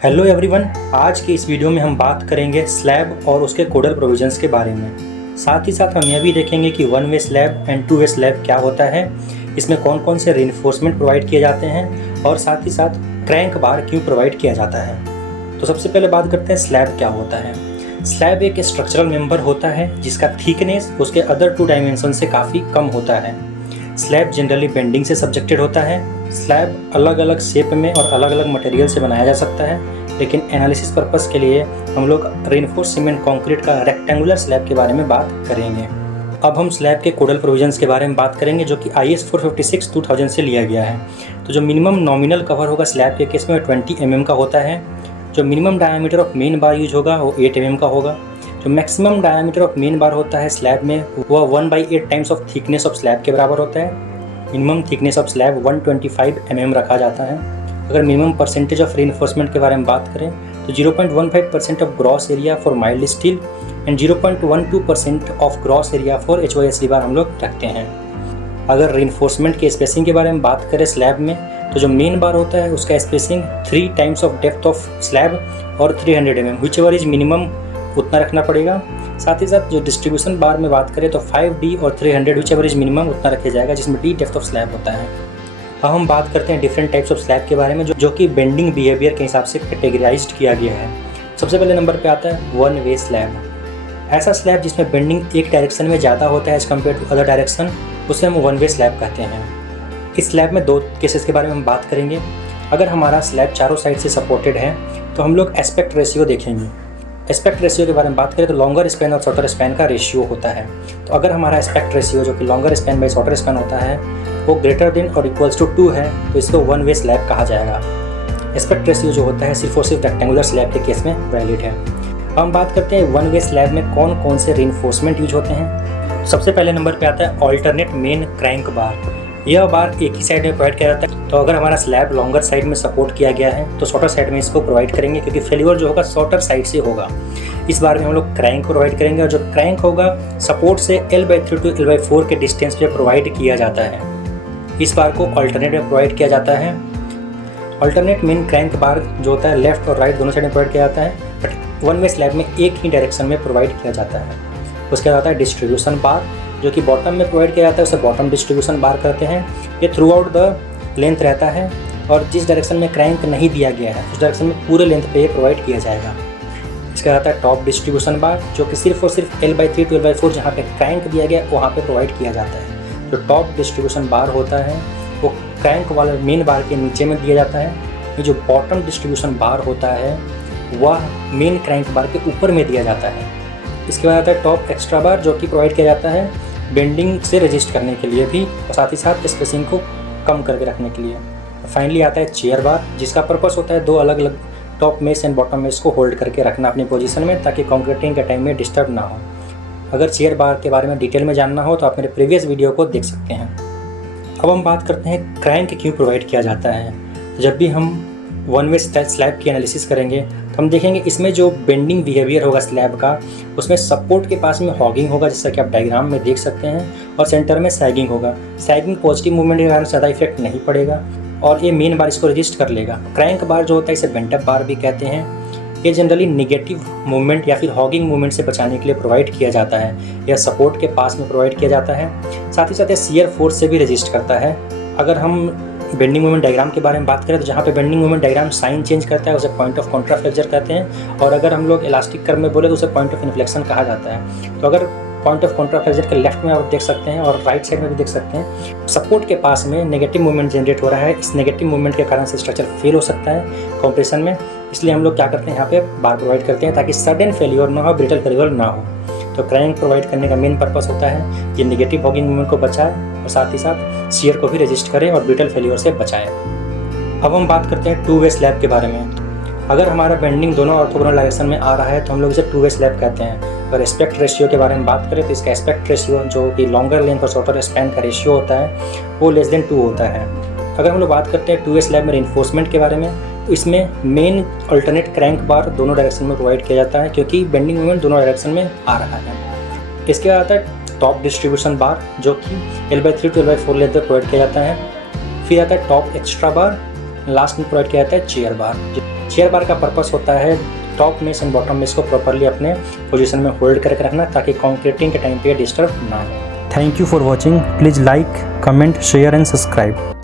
Hello everyone, आज की इस वीडियो में हम बात करेंगे स्लैब और उसके कोडल प्रोविजंस के बारे में। साथ ही साथ हम यह भी देखेंगे कि one way slab and two way slab क्या होता है, इसमें कौन कौन से रीइंफोर्समेंट प्रोवाइड किए जाते हैं और साथ ही साथ क्रैंक बार क्यों प्रोवाइड किया जाता है। तो सबसे पहले बात करते हैं स्लैब क्या होता है। स्लैब एक स्ट्रक्चरल मेंबर होता है जिसका थिकनेस उसके अदर टू डायमेंशन से काफ़ी कम होता है। स्लैब जनरली बेंडिंग से सब्जेक्टेड होता है। स्लैब अलग अलग शेप में और अलग अलग मटेरियल से बनाया जा सकता है, लेकिन एनालिसिस पर्पस के लिए हम लोग रेनफोर्स सीमेंट कंक्रीट का रेक्टेंगुलर स्लैब के बारे में बात करेंगे। अब हम स्लैब के कोडल प्रोविजंस के बारे में बात करेंगे जो कि IS 456 2000 से लिया गया है। तो जो मिनिमम नॉमिनल कवर होगा स्लैब के केस में 20 mm का होता है। जो minimum diameter of main bar use होगा वो 8 mm का होगा। जो मैक्सिमम डायमीटर ऑफ मेन बार होता है स्लैब में वह 1/8 times of thickness of slab के बराबर होता है। Minimum thickness of slab 125 mm रखा जाता है। अगर मिनिमम परसेंटेज ऑफ रीइंफोर्समेंट के बारे में बात करें तो 0.15% of gross area for mild steel and 0.12% of gross area for HYSD बार हम लोग रखते हैं। अगर रीइंफोर्समेंट के स्पेसिंग के बारे में बात करें स्लैब में तो जो मेन बार होता है उसका spacing 3 times of depth of slab और 300 mm which ever is minimum उतना रखना पड़ेगा। साथ ही साथ जो डिस्ट्रीब्यूशन बार में बात करें तो 5D और 300 विच एवर इज मिनिमम उतना रखा जाएगा, जिसमें D डेप्थ ऑफ स्लैब होता है। अब हम बात करते हैं डिफरेंट टाइप्स ऑफ स्लैब के बारे में जो कि बेंडिंग बिहेवियर के हिसाब से कैटेगराइज्ड किया गया है। सबसे पहले नंबर पे आता है वन वे स्लैब। ऐसा स्लैब जिसमें बेंडिंग एक डायरेक्शन में ज़्यादा होता है as compare to other direction, उसे हम वन वे स्लैब कहते हैं। इस स्लैब में 2 केसेस के बारे में हम बात करेंगे। अगर हमारा स्लैब चारों साइड से सपोर्टेड है तो हम लोग एस्पेक्ट रेशियो देखेंगे। एस्पेक्ट रेशियो के बारे में बात करें तो लॉन्गर स्पैन और शॉर्टर स्पैन का रेशियो होता है। तो अगर हमारा एस्पेक्ट रेशियो जो कि longer span by shorter span होता है वो ग्रेटर देन और इक्वल्स टू 2 है तो इसको वन वे स्लैब कहा जाएगा। एस्पेक्ट रेशियो जो होता है सिर्फ और सिर्फ रेक्टेंगुलर स्लैब के केस में वैलिड है। हम बात करते हैं वन वे स्लैब में कौन कौन से रीइंफोर्समेंट यूज होते हैं। सबसे पहले नंबर पे आता है ऑल्टरनेट मेन क्रैंक बार। यह बार एक ही साइड में प्रोवाइड किया जाता है। तो अगर हमारा स्लैब लॉन्गर साइड में सपोर्ट किया गया है तो शॉर्टर साइड में इसको प्रोवाइड करेंगे, क्योंकि फेल्यूर जो होगा शॉर्टर साइड से होगा। इस बार में हम लोग क्रैंक प्रोवाइड करेंगे और जो क्रैंक होगा सपोर्ट से L/3 टू L/4 के डिस्टेंस पे प्रोवाइड किया जाता है। इस बार को अल्टरनेट में प्रोवाइड किया जाता है। अल्टरनेट मेन क्रैंक बार जो होता है लेफ्ट और राइट दोनों साइड में प्रोवाइड किया जाता है, बट वन वे स्लैब में एक ही डायरेक्शन में प्रोवाइड किया जाता है। उसके बाद आता है डिस्ट्रीब्यूशन बार जो कि बॉटम में प्रोवाइड किया जाता है, उसे बॉटम डिस्ट्रीब्यूशन बार करते हैं। ये थ्रू आउट द लेंथ रहता है और जिस डायरेक्शन में क्रैंक नहीं दिया गया है उस डायरेक्शन में पूरे लेंथ पे प्रोवाइड किया जाएगा। इसका आता है टॉप डिस्ट्रीब्यूशन बार जो कि सिर्फ और सिर्फ L/3 टू L/4 जहाँ पे क्रैंक दिया गया वहाँ पे प्रोवाइड किया जाता है। जो टॉप डिस्ट्रीब्यूशन बार होता है वो क्रैंक वाले मेन बार के नीचे में दिया जाता है। ये जो बॉटम डिस्ट्रीब्यूशन बार होता है वह मेन क्रैंक बार के ऊपर में दिया जाता है। इसके बाद आता है टॉप एक्स्ट्रा बार जो कि प्रोवाइड किया जाता है बेंडिंग से रजिस्ट करने के लिए भी और साथ ही साथ स्पेसिंग को कम करके रखने के लिए। फाइनली आता है चेयर बार जिसका पर्पस होता है 2 अलग अलग top mess and bottom mess को होल्ड करके रखना अपनी पोजीशन में ताकि कंक्रीटिंग के टाइम में डिस्टर्ब ना हो। अगर चेयर बार के बारे में डिटेल में जानना हो तो आप मेरे प्रीवियस वीडियो को देख सकते हैं। अब हम बात करते हैं क्रैंक क्यों प्रोवाइड किया जाता है। तो जब भी हम वन वे स्लैब की एनालिसिस करेंगे तो हम देखेंगे इसमें जो बेंडिंग बिहेवियर होगा स्लैब का उसमें सपोर्ट के पास में हॉगिंग होगा जैसा कि आप डायग्राम में देख सकते हैं, और सेंटर में सैगिंग होगा। सैगिंग पॉजिटिव मूवमेंट के कारण ज़्यादा इफेक्ट नहीं पड़ेगा और ये मेन बार इसको रजिस्ट कर लेगा। क्रैंक बार जो होता है इसे बेंट अप बार भी कहते हैं। ये जनरली निगेटिव मूवमेंट या फिर हॉगिंग मूवमेंट से बचाने के लिए प्रोवाइड किया जाता है। यह सपोर्ट के पास में प्रोवाइड किया जाता है। साथ ही साथ यह शियर फोर्स से भी रजिस्ट करता है। अगर हम बेंडिंग मूवमेंट डायग्राम के बारे में बात करें तो जहाँ पे bending movement diagram sign change करता है उसे पॉइंट ऑफ कॉन्ट्राफ्लेक्चर कहते हैं, और अगर हम लोग इलास्टिक कर्व में बोले तो उसे पॉइंट ऑफ इन्फ्लेक्शन कहा जाता है। तो अगर पॉइंट ऑफ कॉन्ट्राफ्लेक्चर के लेफ्ट में आप देख सकते हैं और राइट साइड में भी देख सकते हैं सपोर्ट के पास में नेगेटिव मूवमेंट जनरेट हो रहा है। इस नेगेटिव मूवमेंट के कारण से स्ट्रक्चर फेल हो सकता है कॉम्प्रेशन में, इसलिए हम लोग क्या करते हैं यहाँ पे बार प्रोवाइड करते हैं ताकि सडन फेल्योर ना हो, ब्रिटल फेल्योर ना हो। तो क्रैंक प्रोवाइड करने का मेन पर्पस होता है ये नेगेटिव हॉगिंग मूवमेंट को बचाए और साथ ही साथ शियर को भी रजिस्ट करे और ब्रिटल फेल्योर से बचाए। अब हम बात करते हैं टू वे स्लैब के बारे में। अगर हमारा बेंडिंग दोनों ऑर्थोगोनल डायरेक्शन में आ रहा है तो हम लोग इसे टू वे स्लैब कहते हैं। अगर एस्पेक्ट रेशियो के बारे में बात करें तो इसका एस्पेक्ट रेशियो जो कि लॉन्गर लेंथ और शॉर्टर स्पैन का रेशियो होता है वो <2 होता है। अगर हम लोग बात करते हैं टू वे स्लैब में रीइंफोर्समेंट के बारे में तो इसमें मेन अल्टरनेट क्रैंक बार दोनों डायरेक्शन में प्रोवाइड किया जाता है क्योंकि बेंडिंग मूवमेंट दोनों डायरेक्शन में आ रहा है। इसके बाद आता है टॉप डिस्ट्रीब्यूशन बार जो कि L/3 टू L/4 लेंथ पर प्रोवाइड किया जाता है। फिर आता है टॉप एक्स्ट्रा बार, लास्ट में प्रोवाइड किया जाता है चेयर बार। शेयर बार का पर्पस होता है top mesh and bottom mesh को प्रॉपरली अपने पोजीशन में होल्ड करके रखना, ताकि कंक्रीटिंग के टाइम पे डिस्टर्ब ना हो। Thank you for watching. Please like, comment, share and subscribe.